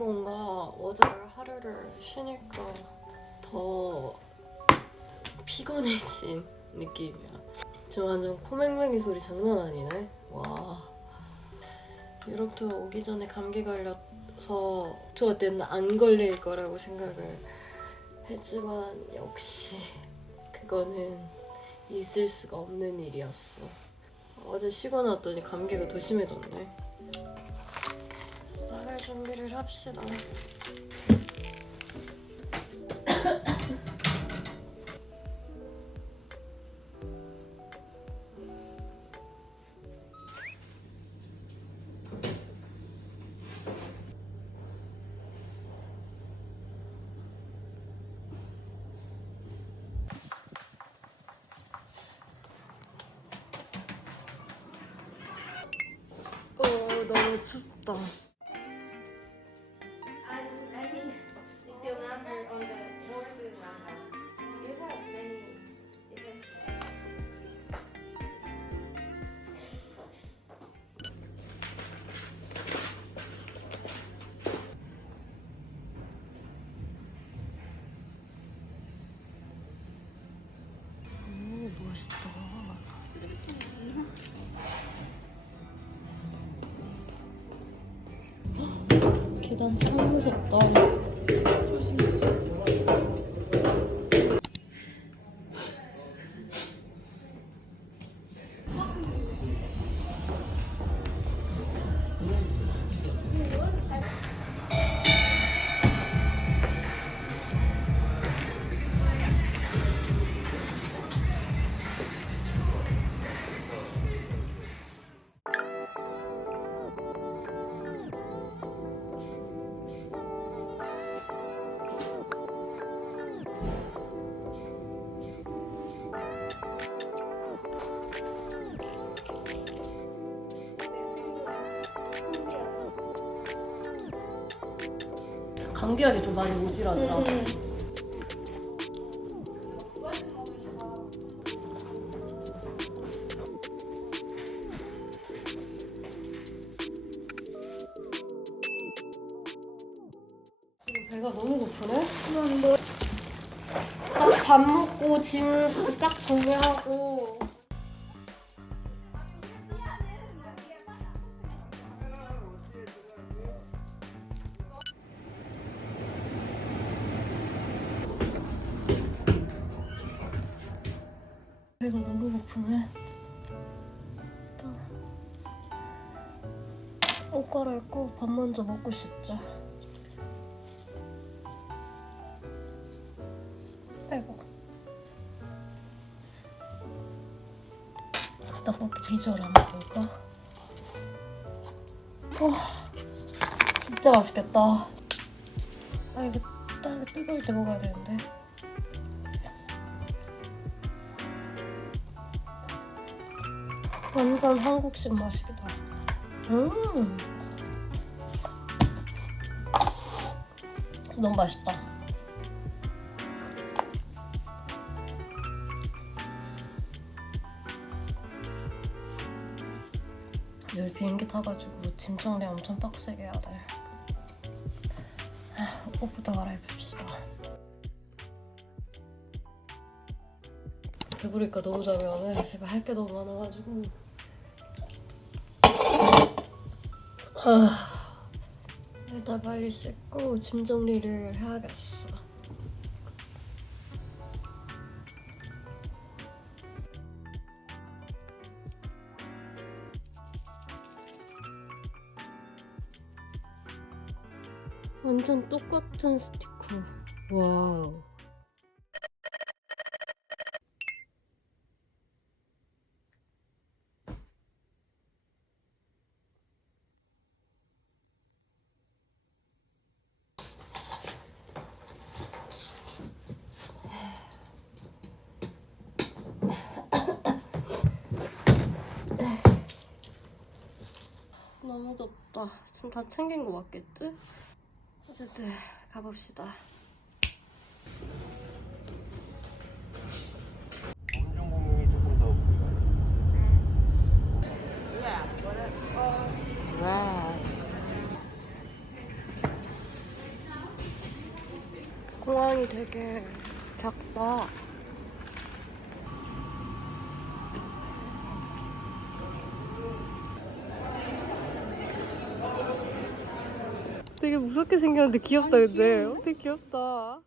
뭔가 어제 하루를 쉬니까 더 피곤해진 느낌이야. 지금 완전 코맹맹이 소리 장난 아니네. 와. 유럽 투어 오기 전에 감기 걸려서 투어 때는 안 걸릴 거라고 생각을 했지만 역시 그거는 있을 수가 없는 일이었어. 어제 쉬고 났더니 감기가 더 심해졌네. 합시다. 어, 너무 춥다. 계단 참 무섭다. 감기약이 좀 많이 모질하더라. 지금 배가 너무 고프네? 딱밥 먹고 짐을 싹 정리하고 배가 너무 고프네. 일단 옷 갈아입고 밥 먼저 먹고 싶자. 아이고. 떡볶이 비주얼 한번 볼까? 와, 진짜 맛있겠다. 아 이거 딱 뜨거울 때 먹어야 되는데. 완전 한국식 맛이다. 음. 너무 맛있다. 내일 비행기 타가지고 짐 정리 엄청 빡세게 해야 돼. 아, 옷부터 갈아입읍시다. 배부르니까 너무 오네. 제가 할게 너무 많아가지고. 아, 일단 빨리 씻고 짐 정리를 해야겠어. 완전 똑같은 스티커. 와우. 덥다. 지금 다 챙긴 거 맞겠지? 어쨌든 가봅시다. 와. 공항이 되게 작다. 되게 무섭게 생겼는데 귀엽다 근데. 어, 되게 귀엽다.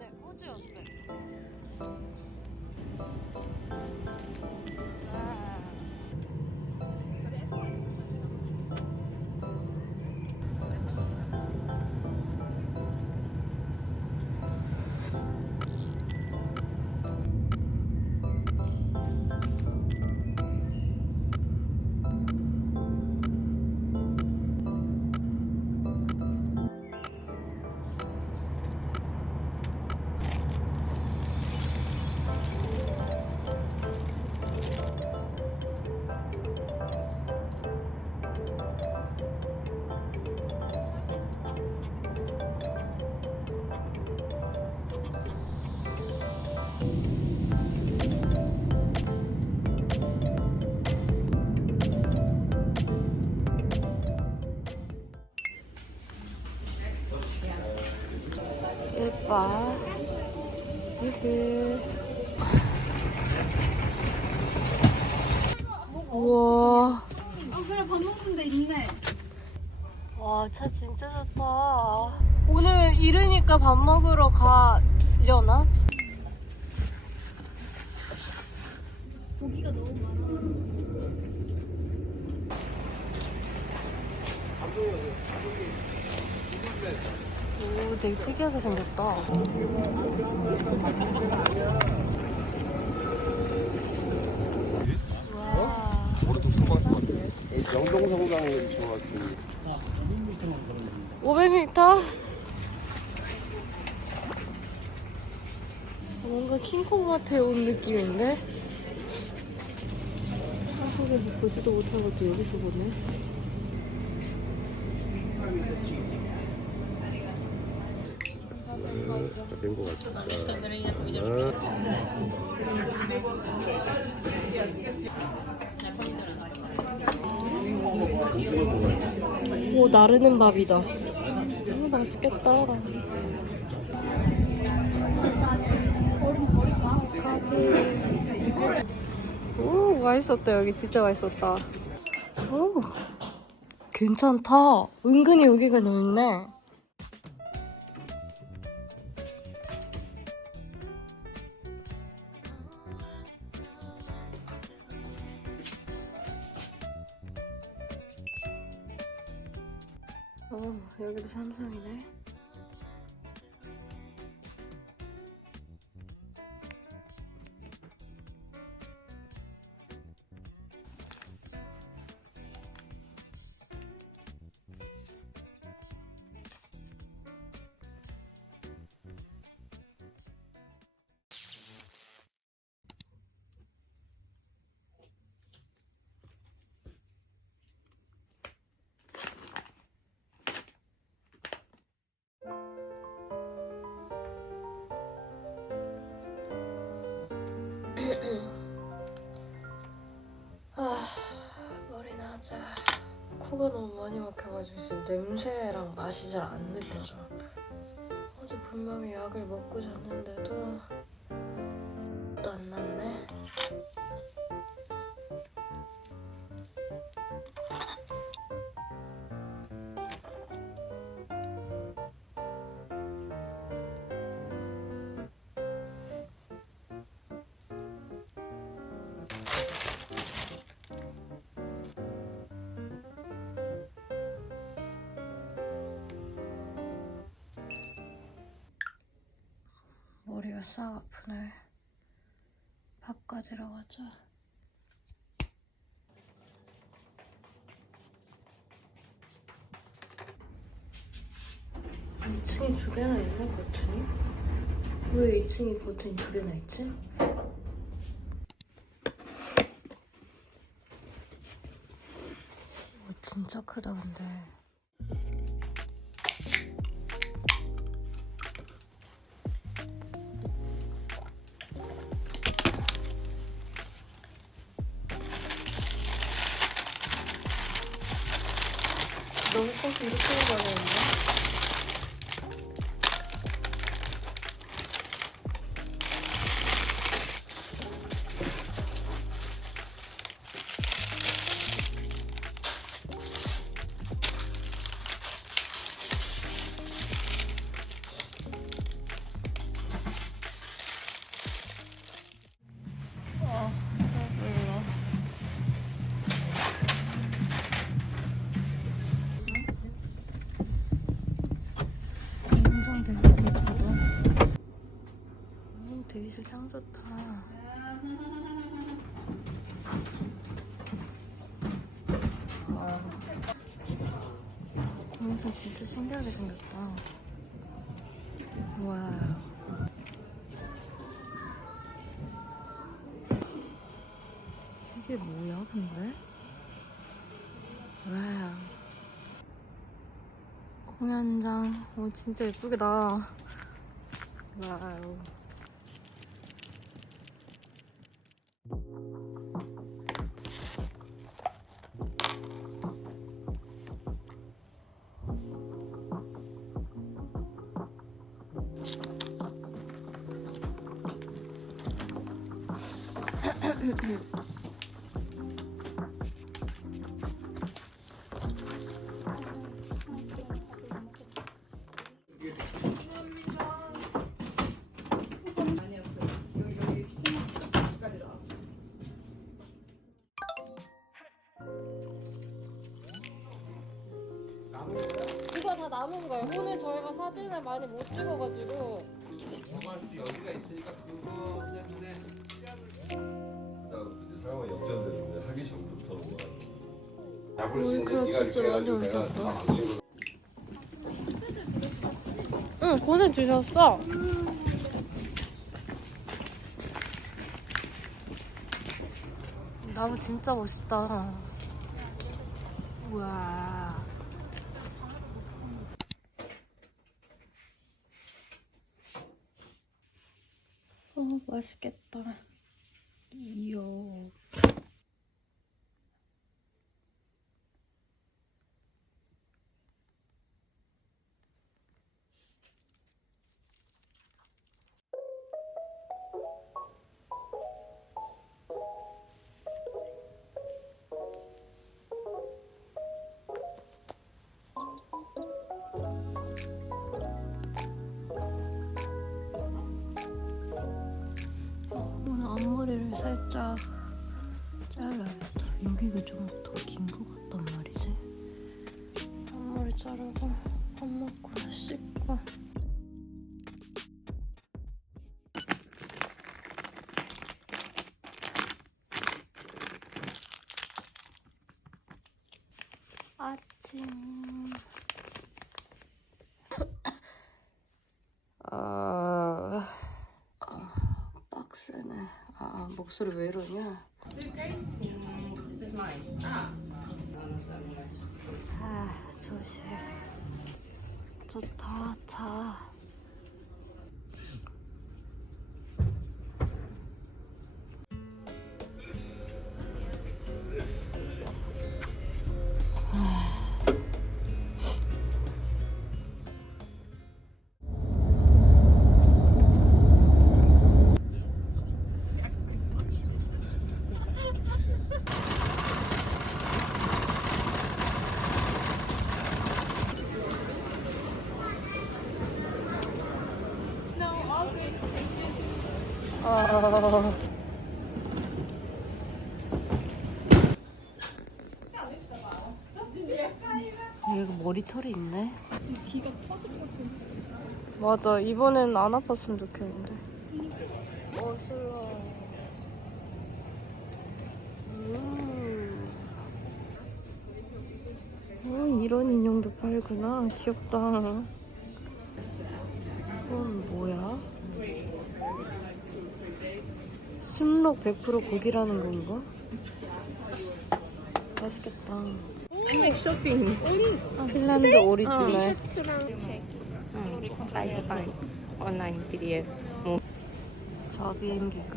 네, 호주였어요. 예뻐. 이게. 우와. 아 그래 밥 먹는 데 있네. 와, 차 진짜 좋다. 오늘 이르니까 밥 먹으러 가려나? 고기가 너무 많아. 오, 되게 특이하게 생겼다. 와. 영동성당에 좋아하시는 500m? 뭔가 킹콩마트에 온 느낌인데? 한국에서 보지도 못한 것도 여기서 보네. 된 것 같다. 오, 나르는 밥이다. 오, 맛있겠다. 오, 맛있었다. 여기 진짜 맛있었다. 오, 괜찮다. 은근히 여기가 넓네. 삼성이네. 나자. 코가 너무 많이 막혀가지고 지금 냄새랑 맛이 잘 안 느껴져. 어제 분명히 약을 먹고 잤는데도 싹 아프네. 밥 가지러 가자. 이층이두 개나 있네, 버튼이? 왜 2층이 버튼이 두 개나 있지? 이거 진짜 크다, 근데. 와. 공연장 진짜 신기하게 생겼다. 와우. 이게 뭐야, 근데? 와우. 공연장. 오, 진짜 예쁘게다. 와우. 사진을 많이 못 찍어가지고. 여기가 있으니까 그거 때문에 이제 상황이 역전되는데 하기 전부터 뭐 잡을 수 오늘 있는 네가 진짜 이렇게 해가지고 내가. 다 응, 보내주셨어. 나무 진짜 멋있다. 우와. 맛있겠다. 이요. 여기가 좀더 긴 것 같단 말이지. 앞머리 자르고 밥 먹고 씻고. 아침. 아, 아, 빡세네. 아, 목소리 왜 이러냐? 아, 조심. 좋다, 자. 아. 얘가 머리털이 있네. 귀가 터질 것 같은. 맞아. 이번엔 안 아팠으면 좋겠는데. 어슬러. 음. 어, 이런 인형도 팔구나. 귀엽다. 이건 뭐야? 순록 100% 고기라는 건가? 맛있겠다. 쇼핑. 핀란드 오리지널. 티셔츠랑 책. 응, 라이브 방 온라인 PDF. 저 비행기가